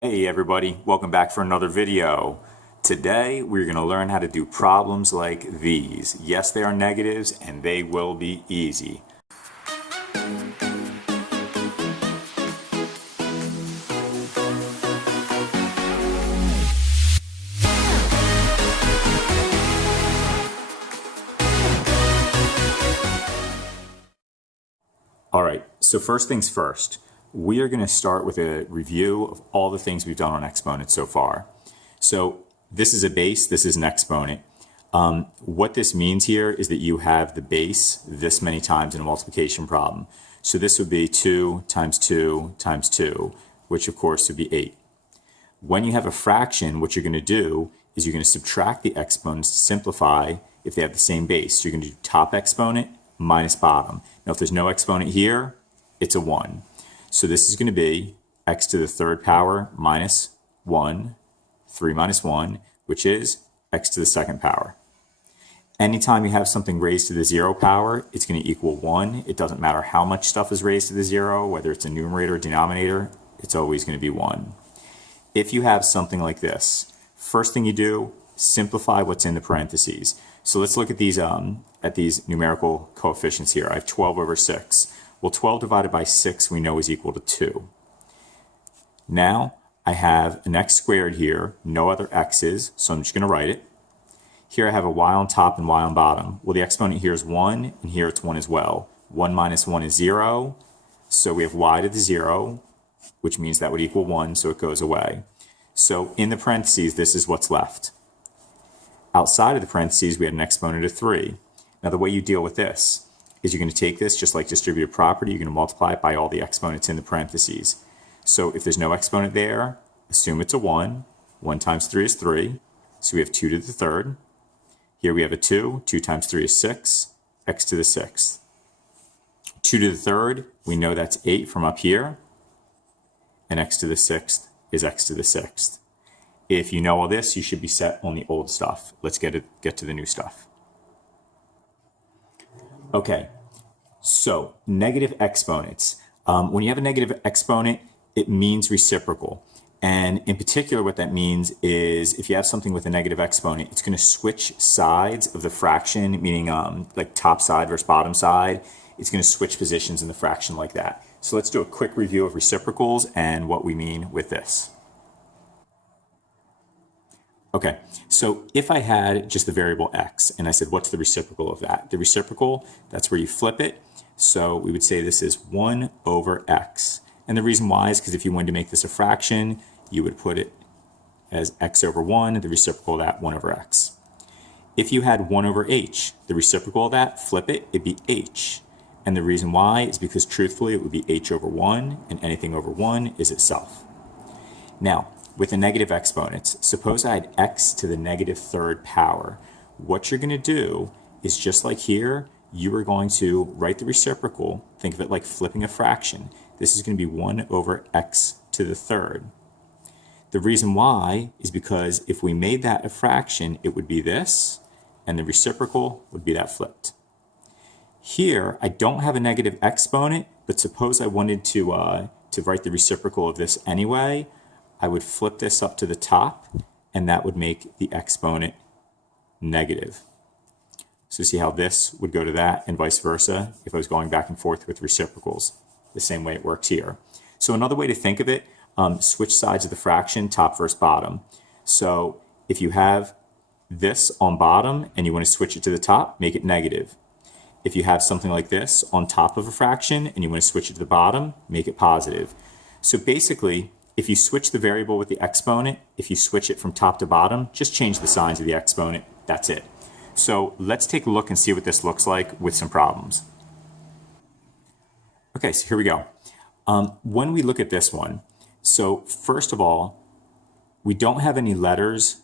Hey everybody, welcome back for another video. Today we're going to learn how to do problems like these. Yes, they are negatives and they will be easy. Alright, so first things first, we are going to start with a review of all the things we've done on exponents so far. So this is a base, this is an exponent. What this means here is that you have the base this many times in a multiplication problem. So this would be 2 times 2 times 2, which of course would be 8. When you have a fraction, what you're going to do is you're going to subtract the exponents to simplify if they have the same base. So you're going to do top exponent minus bottom. Now if there's no exponent here, it's a 1. So this is going to be x to the third power minus 1, 3 minus 1, which is x to the second power. Anytime you have something raised to the 0 power, it's going to equal 1. It doesn't matter how much stuff is raised to the 0, whether it's a numerator or denominator, it's always going to be 1. If you have something like this, first thing you do, simplify what's in the parentheses. So let's look at these numerical coefficients here. I have 12 over 6. Well, 12 divided by 6 we know is equal to 2. Now I have an x squared here, no other x's, so I'm just going to write it. Here I have a y on top and y on bottom. Well, the exponent here is 1, and here it's 1 as well. 1 minus 1 is 0, so we have y to the 0, which means that would equal 1, so it goes away. So in the parentheses, this is what's left. Outside of the parentheses, we had an exponent of 3. Now the way you deal with this is you're going to take this, just like distributive property, you're going to multiply it by all the exponents in the parentheses. So if there's no exponent there, assume it's a 1. 1 times 3 is 3, so we have 2 to the third. Here we have a 2. 2 times 3 is 6, x to the sixth. 2 to the third, we know that's 8 from up here, and x to the sixth is x to the sixth. If you know all this, you should be set on the old stuff. Let's get to the new stuff. Okay, so negative exponents. When you have a negative exponent, it means reciprocal. And in particular, what that means is if you have something with a negative exponent, it's going to switch sides of the fraction, meaning like top side versus bottom side. It's going to switch positions in the fraction like that. So let's do a quick review of reciprocals and what we mean with this. Okay, so if I had just the variable x and I said, what's the reciprocal of that? The reciprocal, that's where you flip it. So we would say this is 1 over x. And the reason why is because if you wanted to make this a fraction, you would put it as x over 1, the reciprocal of that, 1 over x. If you had 1 over h, the reciprocal of that, flip it, it'd be h. And the reason why is because truthfully it would be h over 1, and anything over 1 is itself. Now, with the negative exponents, suppose I had x to the negative third power. What you're going to do is just like here, you are going to write the reciprocal. Think of it like flipping a fraction. This is going to be 1 over x to the third. The reason why is because if we made that a fraction, it would be this, and the reciprocal would be that flipped. Here, I don't have a negative exponent, but suppose I wanted to write the reciprocal of this anyway. I would flip this up to the top, and that would make the exponent negative. So see how this would go to that, and vice versa, if I was going back and forth with reciprocals, the same way it works here. So another way to think of it, switch sides of the fraction, top versus bottom. So if you have this on bottom, and you want to switch it to the top, make it negative. If you have something like this on top of a fraction, and you want to switch it to the bottom, make it positive. So basically, if you switch the variable with the exponent, if you switch it from top to bottom, just change the signs of the exponent. That's it. So let's take a look and see what this looks like with some problems. Okay, so here we go. When we look at this one, so first of all, we don't have any letters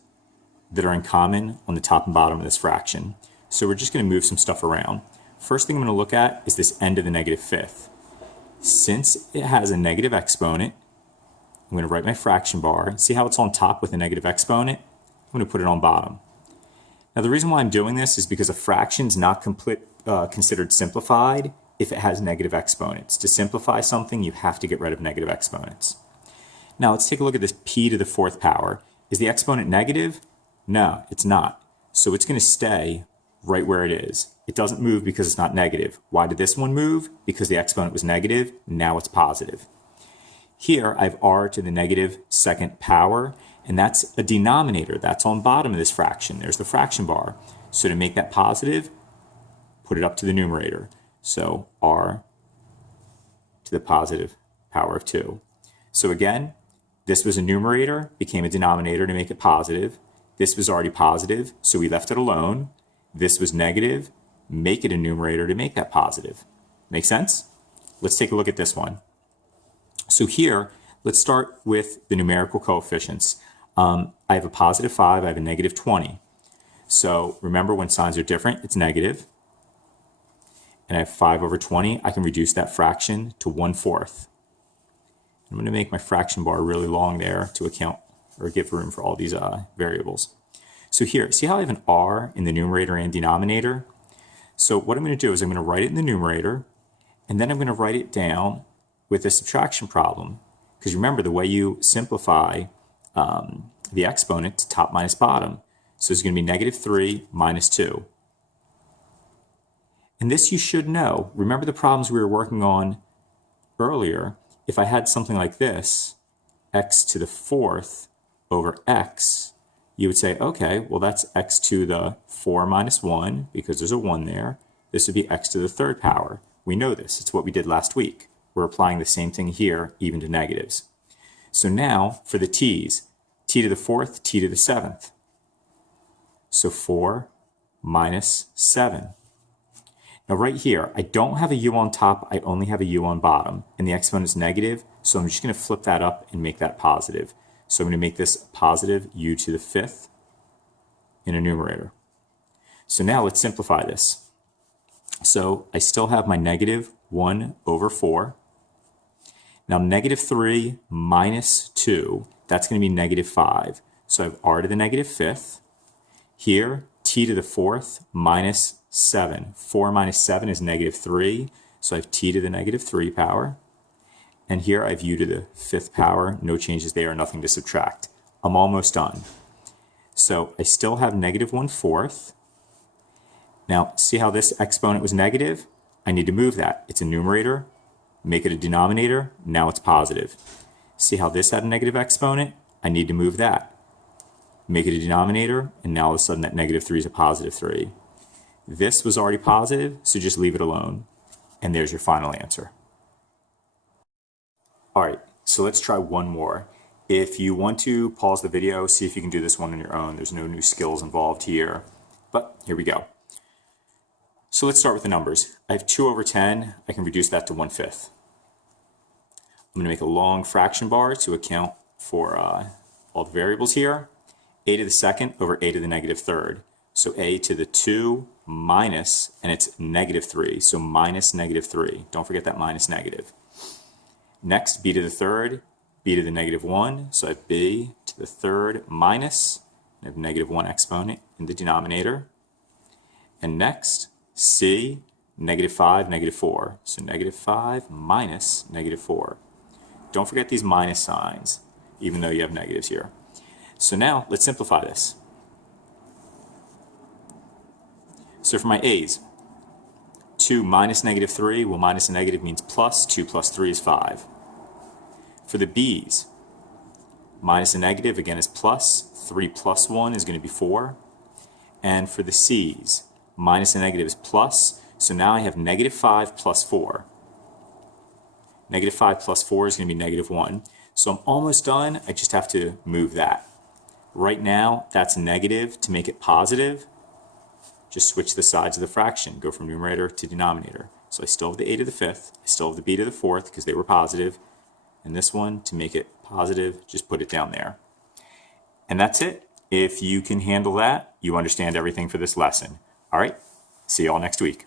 that are in common on the top and bottom of this fraction. So we're just going to move some stuff around. First thing I'm going to look at is this end of the negative fifth. Since it has a negative exponent, I'm going to write my fraction bar. See how it's on top with a negative exponent? I'm going to put it on bottom. Now the reason why I'm doing this is because a fraction is not considered simplified if it has negative exponents. To simplify something, you have to get rid of negative exponents. Now let's take a look at this p to the fourth power. Is the exponent negative? No, it's not. So it's going to stay right where it is. It doesn't move because it's not negative. Why did this one move? Because the exponent was negative. Now it's positive. Here I have r to the negative second power, and that's a denominator. That's on bottom of this fraction. There's the fraction bar. So to make that positive, put it up to the numerator. So r to the positive power of 2. So again, this was a numerator, became a denominator to make it positive. This was already positive, so we left it alone. This was negative, make it a numerator to make that positive. Make sense? Let's take a look at this one. So here, let's start with the numerical coefficients. I have a positive 5, I have a negative 20. So remember, when signs are different, it's negative. And I have 5 over 20. I can reduce that fraction to 1/4. I'm going to make my fraction bar really long there to account or give room for all these variables. So here, see how I have an r in the numerator and denominator? So what I'm going to do is I'm going to write it in the numerator, and then I'm going to write it down with a subtraction problem. Because remember, the way you simplify the exponent to top minus bottom. So it's going to be negative 3 minus 2. And this you should know. Remember the problems we were working on earlier? If I had something like this, x to the fourth over x, you would say, okay, well that's x to the 4 minus 1, because there's a 1 there. This would be x to the third power. We know this. It's what we did last week. We're applying the same thing here, even to negatives. So now, for the t's, t to the fourth, t to the seventh. So 4 minus 7. Now right here, I don't have a u on top, I only have a u on bottom, and the exponent is negative, so I'm just going to flip that up and make that positive. So I'm going to make this positive u to the fifth in a numerator. So now let's simplify this. So I still have my negative 1 over 4. Now negative 3 minus 2, that's going to be negative 5. So I have r to the negative fifth. Here, t to the fourth minus 7. 4 minus 7 is negative 3, so I have t to the negative 3 power. And here I have u to the fifth power. No changes there, nothing to subtract. I'm almost done. So I still have negative 1/4. Now, see how this exponent was negative? I need to move that. It's a numerator, make it a denominator, now it's positive. See how this had a negative exponent? I need to move that. Make it a denominator, and now all of a sudden that negative 3 is a positive 3. This was already positive, so just leave it alone. And there's your final answer. All right, so let's try one more. If you want to pause the video, see if you can do this one on your own. There's no new skills involved here, but here we go. So let's start with the numbers. I have 2 over 10. I can reduce that to 1/5. I'm going to make a long fraction bar to account for all the variables here. A to the second over a to the negative third. So a to the 2 minus, and it's negative 3, so minus negative 3. Don't forget that minus negative. Next, b to the third, b to the negative 1, so I have b to the third minus, I have negative 1 exponent in the denominator. And next, c, negative 5, negative 4. So negative 5 minus negative 4. Don't forget these minus signs, even though you have negatives here. So now, let's simplify this. So for my a's, 2 minus negative 3, well, minus a negative means plus. 2 plus 3 is 5. For the b's, minus a negative, again, is plus. 3 plus 1 is going to be 4. And for the c's, minus a negative is plus. So now I have negative 5 plus 4. Negative 5 plus 4 is going to be negative 1. So I'm almost done. I just have to move that. Right now, that's negative. To make it positive, just switch the sides of the fraction. Go from numerator to denominator. So I still have the a to the fifth. I still have the b to the fourth because they were positive. And this one, to make it positive, just put it down there. And that's it. If you can handle that, you understand everything for this lesson. All right, see you all next week.